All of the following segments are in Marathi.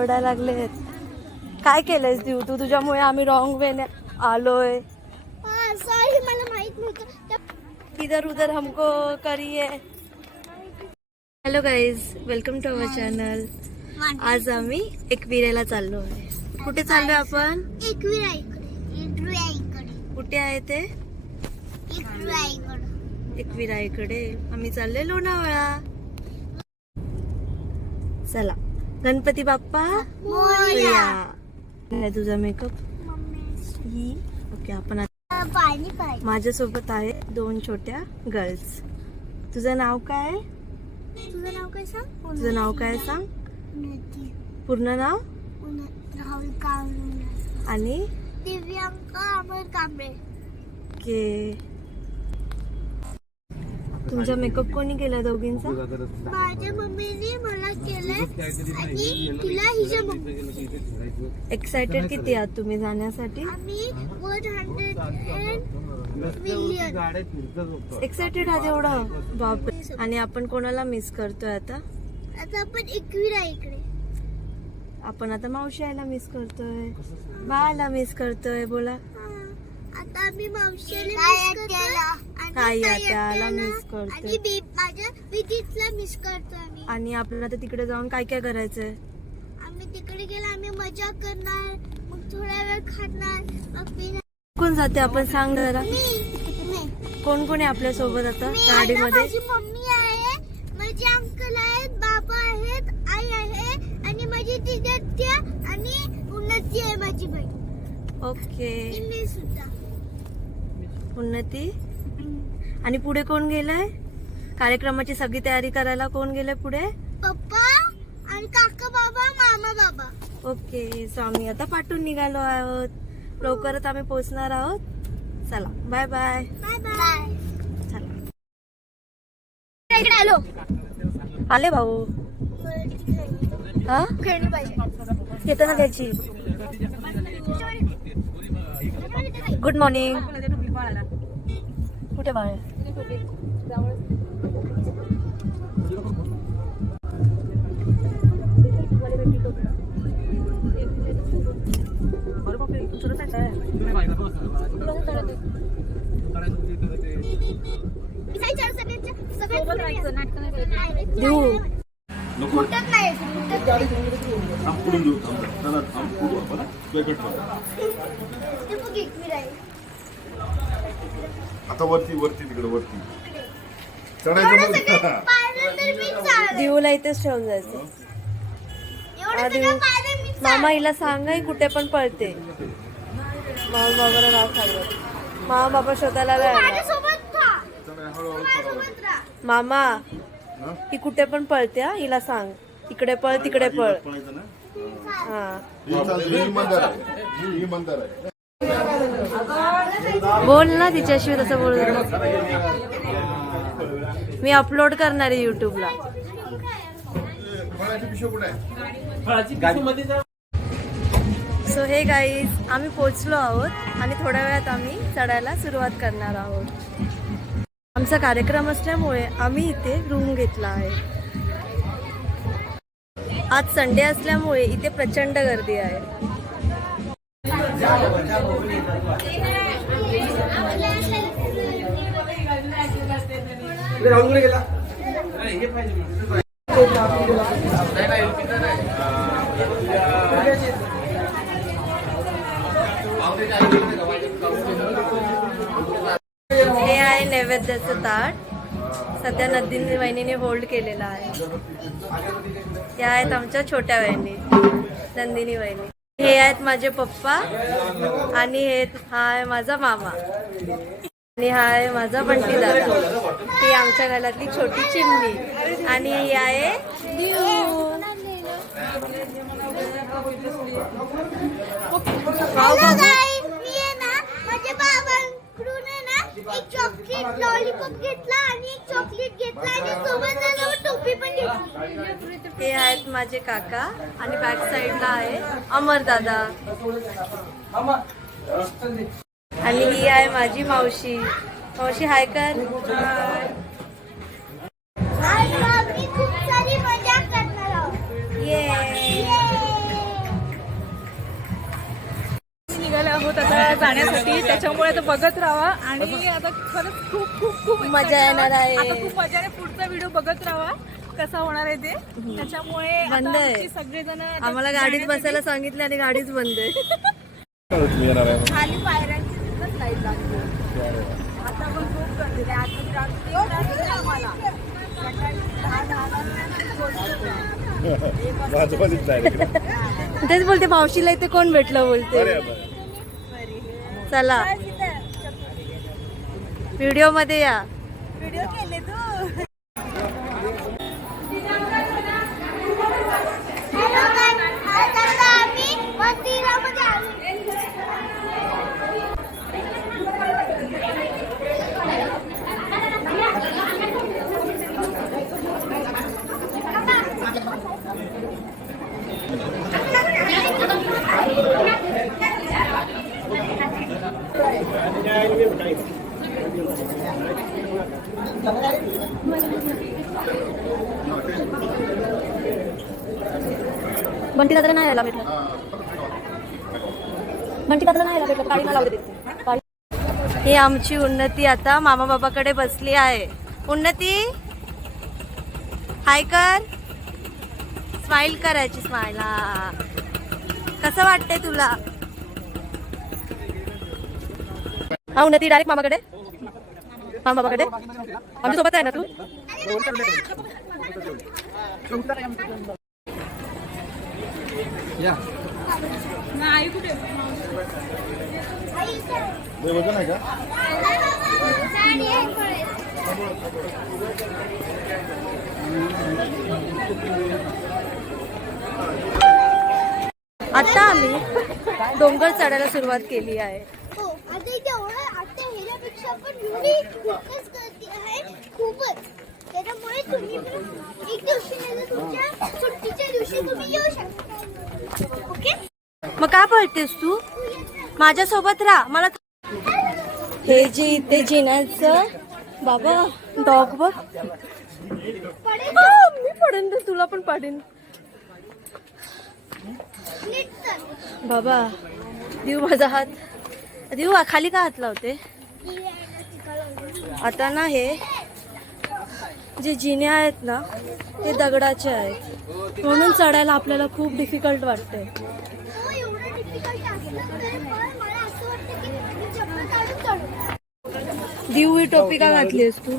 ओरडायला लागलेत. काय केलंयस देऊ तू? तुझ्यामुळे आम्ही रॉंग वेने आलोय. सॉरी, मला माहित नव्हतं. इधर उधर हमको करिए. Hello guys, welcome to our channel. आज आम्ही एकविराला चाललो आहे. कुठे चाललोय आपण? कुठे आहे ते? एकविराईकडे. आम्ही चाललोय लोणावळा. चला, गणपती बाप्पा मोरया. तुझा मेकअप ओके. आपण माझ्या सोबत आहे 2 छोट्या गर्ल्स. तुझं नाव काय? तुझं नाव काय सांग? तुझं नाव काय सांग? पूर्ण नाव? राहुल कांबळे आणि दिव्यांका अमर कांबळे. ओके. तुमचा मेकअप कोणी केला दोघींचा? माझ्या मम्मीने मला केलंय आणि तिला हिच्या मम्मी. एक्साइटेड किती आहात तुम्ही जाण्यासाठी? आम्ही 100 मिलियन एक्साइटेड आहात एवढं? बापरे. आणि आपण कोणाला मिस करतोय आता? आता आपण एकविरा इकडे. आपण आता मावशी आईला मिस करतोय, बाळाला मिस करतोय. बोला. आता आम्ही मावशीला मिस करतोय, ताई आत्याला मिस करतोय आणि माझ्या विधीतला मिस करतोय आम्ही. आणि आपल्याला आता तिकडे जाऊन काय काय करायचंय? आम्ही तिकडे गेला, आम्ही मजा करणार, मग थोडा वेळ खाणार, मग पिणार. कोण जाते आपण सांग जरा. कोण कोण आहे आपल्या सोबत आता गाडीमध्ये? माझी मम्मी आहे, माझे अंकल आहेत, बाबा आहेत, आई आहे आणि माझी दिद्या आणि उन्नती आहे माझी बहीण. ओके. मी सुद्धा. उन्नती. आणि पुढे कोण गेलाय? कार्यक्रमाची सगळी तयारी करायला कोण गेलंय पुढे? पप्पा आणि काका बाबा, मामा बाबा. ओके. सो आम्ही आता पाठवून निघालो आहोत. लवकरच आम्ही पोहोचणार आहोत. चला, बाय बाय. Bye bye. चला. इकडे आलो. आले भाऊ. हा, खेळणी पाहिजे. येतो ना त्याची. Good morning. कुठे बाळ? देऊ. आता वरती तिकडे वरती चढायचं. देऊला इथेच ठेवून जायचं. मामा हिला सांगाय कुठे पण पळते. मामा बाबाला नाव सांगत. मामा बाबा शोधायला मामा ही कुठे पण पळते. हा, हिला सांग इकडे पळ तिकडे पळ. हा, बोल ना तिच्याशिवाय तसं बोल. मी अपलोड करणार आहे युट्यूबला. सो हे गाईज, आम्ही पोहोचलो आहोत आणि थोड्या वेळात आम्ही चढायला सुरुवात करणार आहोत. आमचा कार्यक्रम असल्यामुळे आम्ही इथे रूम घेतला आहे. आज संडे असल्यामुळे इथे प्रचंड गर्दी आहे. हे आहे नैवेद्याचं ताट. सध्या नंदिनी वहिनीने होल्ड केलेला आहे. या आहेत आमच्या छोट्या वहिनी, नंदिनी वहिनी. हे आहेत माझे पप्पा आणि हा आहे माझा मामा आणि हा आहे माझा बंटी दादा. ही आमच्या घरातली छोटी चिमणी आणि ही आहे दिऊ. एक चॉकलेट लॉलीपॉप घेतला आणि एक चॉकलेट घेतला आणि सोबत टोपी पण घेतली. हे आहेत माझे काका आणि बॅक साईडला आहे अमर दादा आणि ही आहे माझी मावशी. मावशी हाय कर. खूप सारी मजा करणार आहोत. ये जाण्यासाठी, त्याच्यामुळे तर बघत राहा आणि आता खरंच खूप खूप खूप मजा येणार आहे. आता खूप मजा आहे. पुढचा व्हिडिओ बघत राहा कसा होणार आहे ते. त्याच्यामुळे बंद आता आहे. आमची सगळेजण आम्हाला गाडीत बसायला सांगितलं आणि गाडीच बंद आहे. तुम्ही येणार आहे खाली पायऱ्यांची तिथंच लाईट लागली. आता पण खूप गर्दी आहे. आता रात्री आम्हाला सकाळी 10 भाजपालीच जायला तेच बोलते मावशीला इथे कोण भेटलं बोलते. चला व्हिडिओ मध्ये या. व्हिडिओ केले तू. आता आम्ही मंदिरामध्ये आलो. बंटी दादाला नाही यायला भेटलं. बंटी दादाला नाही यायला भेटलं. गाडीला लावले तिथे. ही आमची उन्नती आता मामा बाबाकडे बसली आहे. उन्नती हाय कर. स्माइल करायची. स्माइल. हा कसं वाटतंय तुला? हा उन्नती डायरेक्ट मामाकडे. मामा बाबाकडे. आमच्या सोबत आहे ना तू? नाही कुठे वजन आहे का आता आम्ही डोंगर चढायला सुरुवात केली आहे. हो, आता इथे आता ह्याच्यापेक्षा पण एवढी खूपच गर्दी आहे, खूपच. त्याच्यामुळे तुम्ही पण एक दिवशी नाही तर तुमच्या सुट्टीच्या दिवशी तुम्ही येऊ शकता. ओके? मग का पळतेस तू? माझ्यासोबत राहा. मला हे जे इथे जिन्याचं बाबा डॉग बघ. मी पडेन तर तुला पण पाडेन नीट चल. बाबा. देऊ माझा हात. देऊ खाली का हात लावते? आता ना हे जे जिने आहेत ना ते दगडाचे आहेत म्हणून चढायला आपल्याला खूप डिफिकल्ट वाटते. हो, एवढं difficult असलं तरी पण मला असं वाटतं की मी चप्पल काढून चढू. देऊ ही टोपी का घातलीस तू?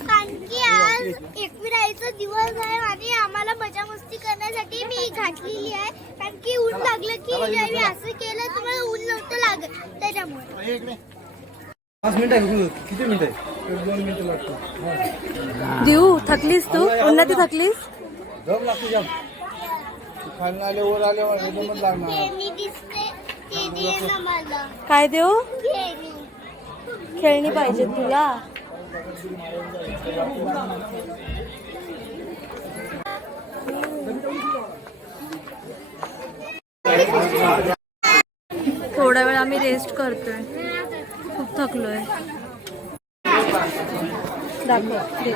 कारण की आज एकविराईचा दिवस आहे आणि आम्हाला मजा मस्ती करण्यासाठी मी घातलेली आहे. कारण की ऊन लागलं की जर मी असं केलं तर मला ऊन नव्हतं लागत त्याच्यामुळे. 5 मिनिट आहे. किती मिनिट आहे? 1-2 मिनिटं लागतो. देऊ थकलीस तू? उन्नती थकलीस? जम लागतो जम. खाली आले वर आले एकदमच लागणार. खेळणी दिसते ते दे ना मला. काय देऊ? खेळणी. खेळणी पाहिजे तुला? थोडा वेळ आम्ही रेस्ट करतोय. खूप थकलोय. दाखव दे.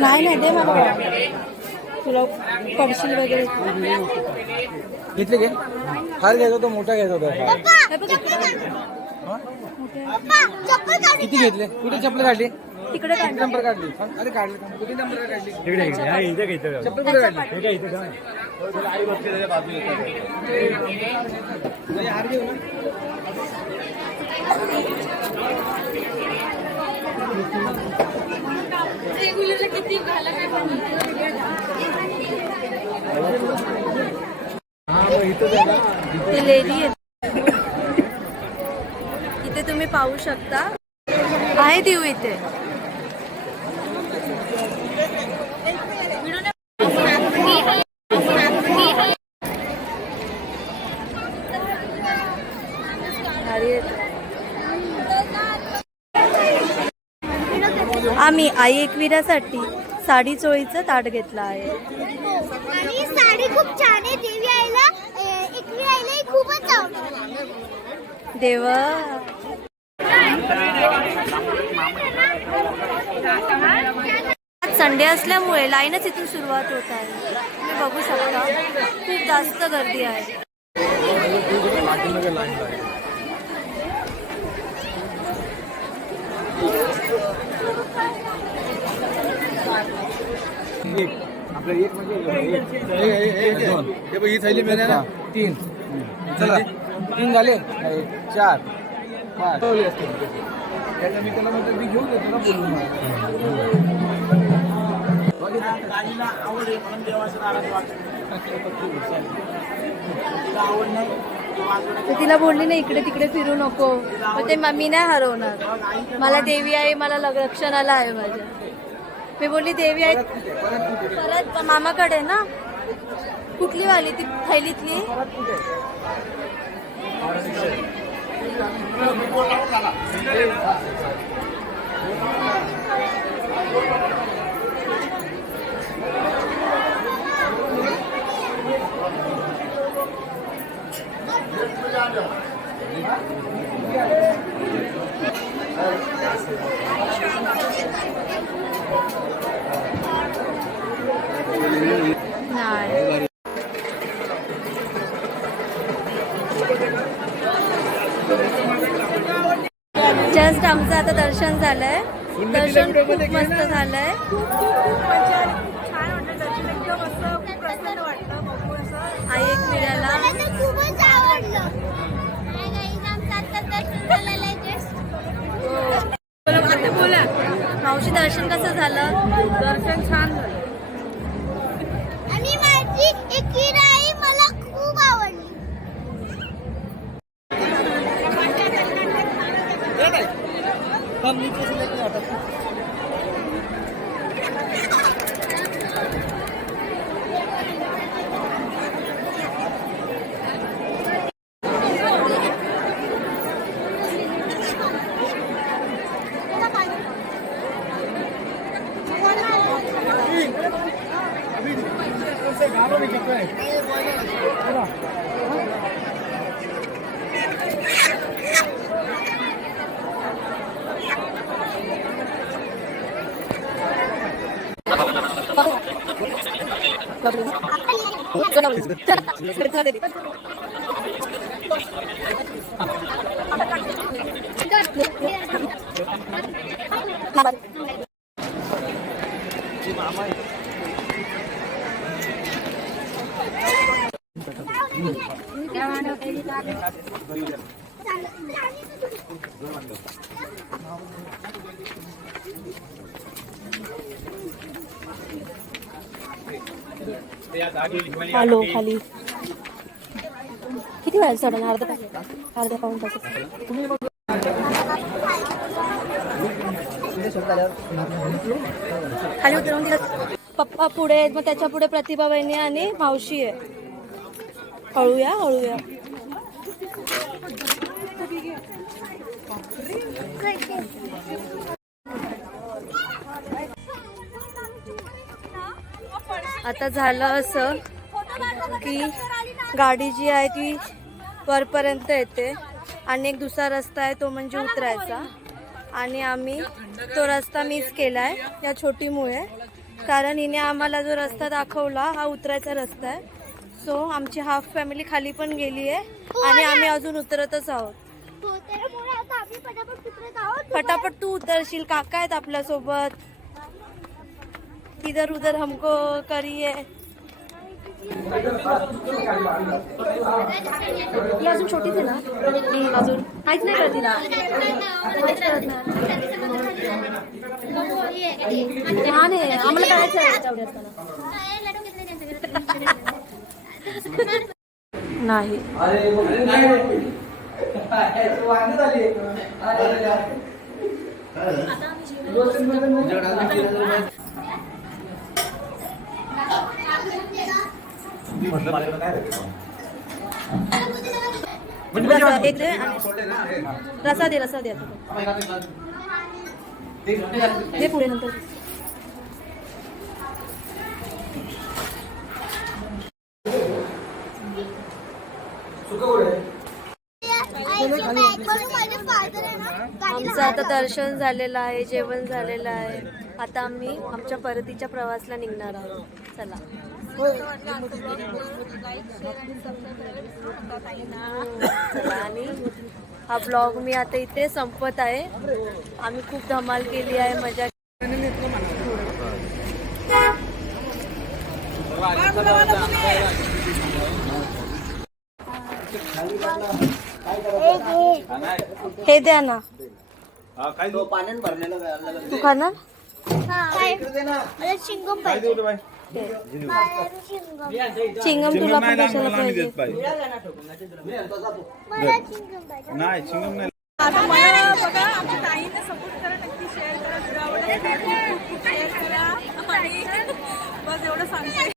नाही नाही दे मला. तुला पडशील वगैरे. घेतले घे. हार घ्यायचा होता मोठा घ्यायचा होता. पप्पा, चप्पल काढ. पप्पा, चप्पल काढ. किती घेतले? कुठे चप्पल काढली? तिकडे काढ. नंबर काढली. अरे काढली. कुठे नंबर काढली? चप्पल कुठे काढली? हार घेऊ ना. ते लेडी इथे तुम्ही पाहू शकता. आहे देऊ इथे. आम्ही आई एकविरासाठी साडी चोळीचं ताट घेतलं आहे. आणि साडी खूप छान आहे. देवी आईला एकवी आईला खूपच आवडते. देवा. आज संडे असल्यामुळे लाईनच इथून सुरुवात होत आहे. तुम्ही बघू शकता खूप जास्त गर्दी आहे. आपलं एक म्हणजे दोन. हे बघ, ही थैली मिळाली ना 3. चला 3 झाले 4 5. त्याच्या मी त्याला म्हणतो मी घेऊन येतो ना बोलून तर तिला बोलली ना इकडे तिकडे फिरू नको, मग ते मी नाही हरवणार. मला देवी आई मला रक्षणाला आहे माझ्या. मी बोलली देवी आई परत मामाकडे ना. कुठली वाली ती थैलीतली? नाही. जस्ट आमचं आता दर्शन झालंय. दर्शन खूप मस्त झालंय. छान वाटलं दर्शन, एकदम असं खूप प्रसन्न वाटलं बघून असं. आई एक मिळाला. मला तर खूपच आवडलं. हाय गाईज, आमचं आता दर्शन झालेलं आहे just. बोला मावशी, दर्शन कसं झालं? दर्शन छान झालं. आणि माझी एकिराई मला खूप आवडली. आलो खाली. किती वेळ चढण? अर्ध्या पाऊण तास. खाली उतरवून दिलं. पप्पा पुढे, मग त्याच्या पुढे प्रतिभा वहिनी आणि मावशी आहे. हळूया हळूया. आता झालं असं की गाडी जी आहे ती वरपर्यंत येते आणि एक दुसरा रस्ता आहे तो म्हणजे उतरायचा. आणि आम्ही तो रस्ता मिस केला आहे या छोटीमुळे, कारण हिने आम्हाला जो रस्ता दाखवला हा उतरायचा रस्ता आहे. सो आमची हाफ फॅमिली खाली पण गेली आहे आणि आम्ही अजून उतरतच आहोत. हो, त्यामुळे आता आम्ही पटापट उतरत आहोत. फटाफट तू उतरशील, काका आहेत आपल्यासोबत. इधर उधर हमको करिए. ही अजून छोटीच आहे ना, ही अजून काहीच नाही करत तिला. लहान आहे, आम्हाला करायचं आहे तेवढे असताना. नाही एक दे, रसा दे रसा दे. दे पुढे नंतर. आमचं आता दर्शन झालेलं आहे, जेवण झालेलं आहे. आता आम्ही आमच्या परतीच्या प्रवासला निघणार आहोत. चला. चला, आणि हा ब्लॉग मी आता इथे संपत आहे. आम्ही खूप धमाल केली आहे, मजा. हे द्या ना. पाण्यात भरलेलं तू खाणार? काय मला चिंगम पाहिजे मला चिंगम चिंगम तुला पण कशाला पाहिजे? मला चिंगम पाहिजे नाही चिंगम नाही. आता मला बघा आमच्या ताईंना सपोर्ट करा, नक्की शेअर करा, व्हिडिओ आवडला शेअर करा आणि बस एवढं सांगते.